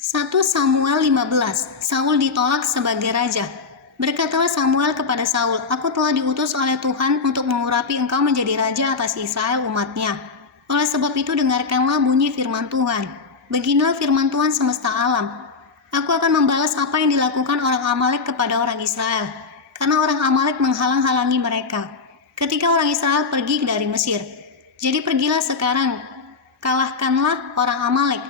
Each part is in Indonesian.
1 Samuel 15. Saul ditolak sebagai raja. Berkatalah Samuel kepada Saul, "Aku telah diutus oleh Tuhan untuk mengurapi engkau menjadi raja atas Israel umatnya. Oleh sebab itu dengarkanlah bunyi firman Tuhan. Beginilah firman Tuhan semesta alam. Aku akan membalas apa yang dilakukan orang Amalek kepada orang Israel, karena orang Amalek menghalang-halangi mereka ketika orang Israel pergi dari Mesir. Jadi pergilah sekarang, kalahkanlah orang Amalek,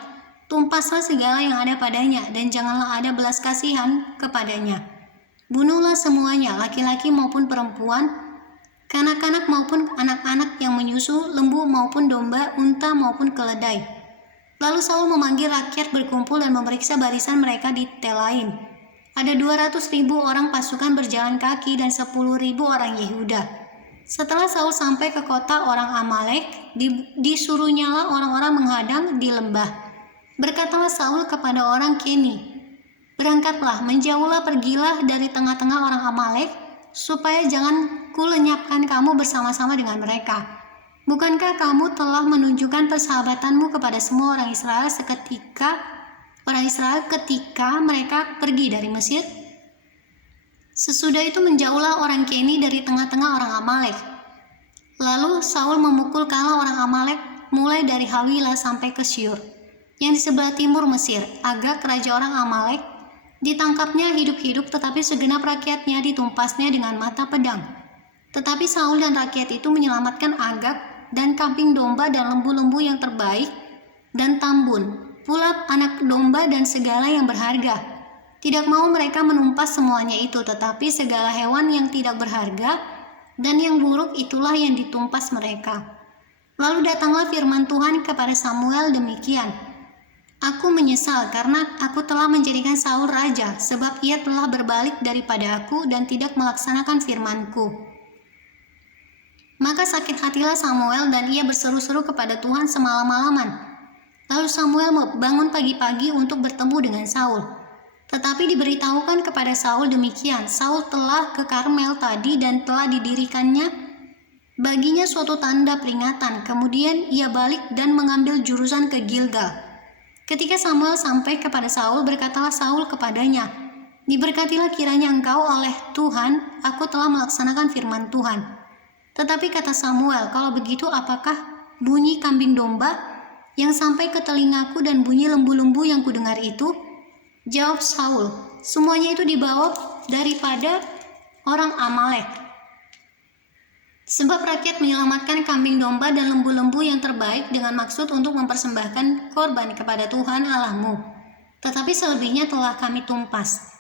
tumpaslah segala yang ada padanya, dan janganlah ada belas kasihan kepadanya. Bunuhlah semuanya, laki-laki maupun perempuan, kanak-kanak maupun anak-anak yang menyusu, lembu maupun domba, unta maupun keledai." Lalu Saul memanggil rakyat berkumpul dan memeriksa barisan mereka di Telaim. Ada 200.000 orang pasukan berjalan kaki dan 10.000 orang Yehuda. Setelah Saul sampai ke kota orang Amalek, disuruhnyalah orang-orang menghadang di lembah. Berkatalah Saul kepada orang Keni, "Berangkatlah, menjauhlah, pergilah dari tengah-tengah orang Amalek, supaya jangan kulenyapkan kamu bersama-sama dengan mereka. Bukankah kamu telah menunjukkan persahabatanmu kepada semua orang Israel ketika mereka pergi dari Mesir?" Sesudah itu menjauhlah orang Keni dari tengah-tengah orang Amalek. Lalu Saul memukul kala orang Amalek mulai dari Hawilah sampai ke Syur, yang di sebelah timur Mesir. Agag, raja orang Amalek, ditangkapnya hidup-hidup, tetapi segenap rakyatnya ditumpasnya dengan mata pedang. Tetapi Saul dan rakyat itu menyelamatkan Agag dan kambing domba dan lembu-lembu yang terbaik, dan tambun, pula anak domba dan segala yang berharga. Tidak mau mereka menumpas semuanya itu, tetapi segala hewan yang tidak berharga dan yang buruk itulah yang ditumpas mereka. Lalu datanglah firman Tuhan kepada Samuel demikian, "Aku menyesal karena aku telah menjadikan Saul raja, sebab ia telah berbalik daripada aku dan tidak melaksanakan firman-Ku." Maka sakit hatilah Samuel dan ia berseru-seru kepada Tuhan semalam-malaman. Lalu Samuel bangun pagi-pagi untuk bertemu dengan Saul. Tetapi diberitahukan kepada Saul demikian, Saul telah ke Karmel tadi dan telah didirikannya baginya suatu tanda peringatan. Kemudian ia balik dan mengambil jurusan ke Gilgal. Ketika Samuel sampai kepada Saul, berkatalah Saul kepadanya, "Diberkatilah kiranya engkau oleh Tuhan, aku telah melaksanakan firman Tuhan." Tetapi kata Samuel, "Kalau begitu apakah bunyi kambing domba yang sampai ke telingaku dan bunyi lembu-lembu yang kudengar itu?" Jawab Saul, "Semuanya itu dibawa daripada orang Amalek. Sebab rakyat menyelamatkan kambing domba dan lembu-lembu yang terbaik dengan maksud untuk mempersembahkan korban kepada Tuhan Allahmu. Tetapi selebihnya telah kami tumpas."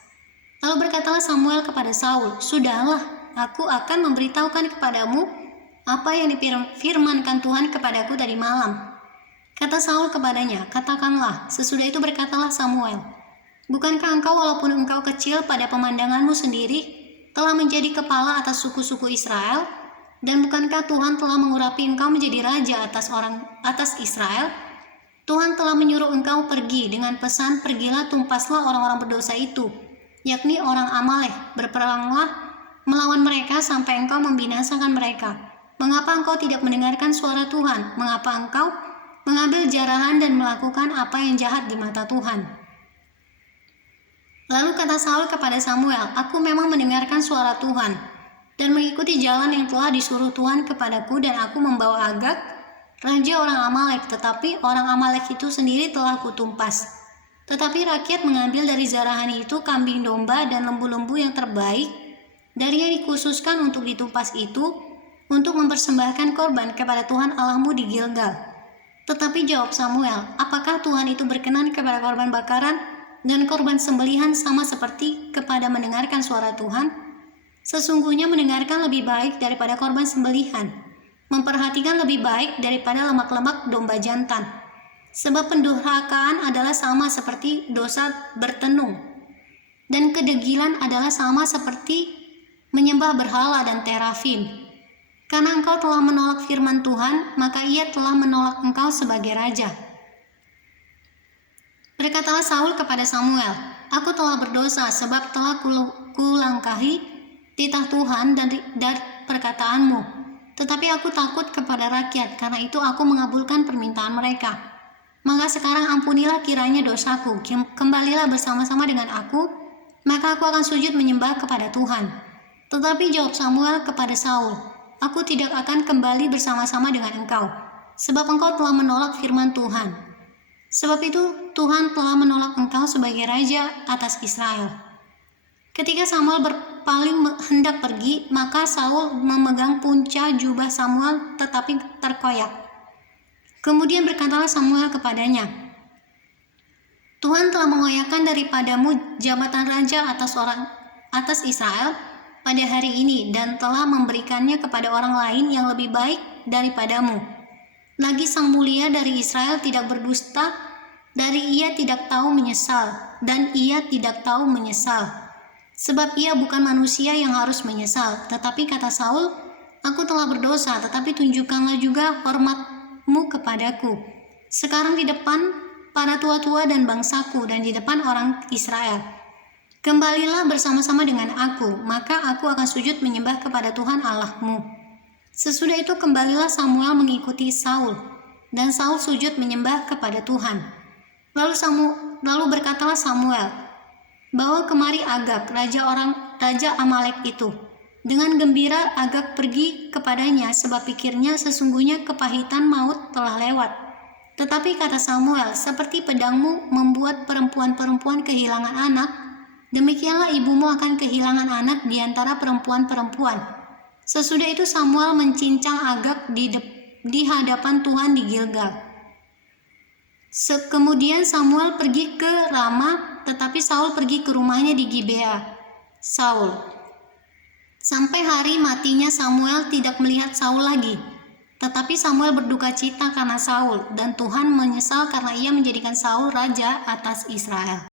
Lalu berkatalah Samuel kepada Saul, "Sudahlah, aku akan memberitahukan kepadamu apa yang difirmankan Tuhan kepadaku tadi malam." Kata Saul kepadanya, "Katakanlah." Sesudah itu berkatalah Samuel, "Bukankah engkau walaupun engkau kecil pada pemandanganmu sendiri telah menjadi kepala atas suku-suku Israel? Dan bukankah Tuhan telah mengurapi engkau menjadi raja atas Israel? Tuhan telah menyuruh engkau pergi dengan pesan, pergilah tumpaslah orang-orang berdosa itu, yakni orang Amalek, berperanglah melawan mereka sampai engkau membinasakan mereka. Mengapa engkau tidak mendengarkan suara Tuhan? Mengapa engkau mengambil jarahan dan melakukan apa yang jahat di mata Tuhan?" Lalu kata Saul kepada Samuel, "Aku memang mendengarkan suara Tuhan dan mengikuti jalan yang telah disuruh Tuhan kepadaku, dan aku membawa Agag, raja orang Amalek, tetapi orang Amalek itu sendiri telah kutumpas. Tetapi rakyat mengambil dari zarahan itu kambing domba dan lembu-lembu yang terbaik dari yang dikhususkan untuk ditumpas itu, untuk mempersembahkan korban kepada Tuhan Allahmu di Gilgal." Tetapi jawab Samuel, "Apakah Tuhan itu berkenan kepada korban bakaran dan korban sembelihan sama seperti kepada mendengarkan suara Tuhan? Sesungguhnya mendengarkan lebih baik daripada korban sembelihan, memperhatikan lebih baik daripada lemak-lemak domba jantan. Sebab pendurhakaan adalah sama seperti dosa bertenung, dan kedegilan adalah sama seperti menyembah berhala dan terafim. Karena engkau telah menolak firman Tuhan, maka ia telah menolak engkau sebagai raja." Berkatalah Saul kepada Samuel, "Aku telah berdosa sebab telah kulangkahi titah Tuhan dan perkataanmu. Tetapi aku takut kepada rakyat, karena itu aku mengabulkan permintaan mereka. Maka sekarang ampunilah kiranya dosaku, kembalilah bersama-sama dengan aku, maka aku akan sujud menyembah kepada Tuhan." Tetapi jawab Samuel kepada Saul, "Aku tidak akan kembali bersama-sama dengan engkau, sebab engkau telah menolak firman Tuhan. Sebab itu Tuhan telah menolak engkau sebagai raja atas Israel." Ketika Samuel berpaling hendak pergi, maka Saul memegang punca jubah Samuel tetapi terkoyak. Kemudian berkatalah Samuel kepadanya, "Tuhan telah mengoyakkan daripadamu jabatan raja atas Israel pada hari ini dan telah memberikannya kepada orang lain yang lebih baik daripadamu. Lagi Sang Mulia dari Israel tidak berdusta, dari ia tidak tahu menyesal, dan ia tidak tahu menyesal. Sebab ia bukan manusia yang harus menyesal." Tetapi kata Saul, "Aku telah berdosa, tetapi tunjukkanlah juga hormatmu kepadaku sekarang di depan para tua-tua dan bangsaku dan di depan orang Israel. Kembalilah bersama-sama dengan aku, maka aku akan sujud menyembah kepada Tuhan Allahmu." Sesudah itu kembalilah Samuel mengikuti Saul, dan Saul sujud menyembah kepada Tuhan. Lalu berkatalah Samuel, "Bawa kemari Agag, raja Amalek itu." Dengan gembira Agag pergi kepadanya, sebab pikirnya sesungguhnya kepahitan maut telah lewat. Tetapi kata Samuel, "Seperti pedangmu membuat perempuan-perempuan kehilangan anak, demikianlah ibumu akan kehilangan anak di antara perempuan-perempuan." Sesudah itu Samuel mencincang Agag di hadapan Tuhan di Gilgal. Kemudian Samuel pergi ke Rama, tetapi Saul pergi ke rumahnya di Gibea. Sampai hari matinya Samuel tidak melihat Saul lagi. Tetapi Samuel berduka cita karena Saul, dan Tuhan menyesal karena ia menjadikan Saul raja atas Israel.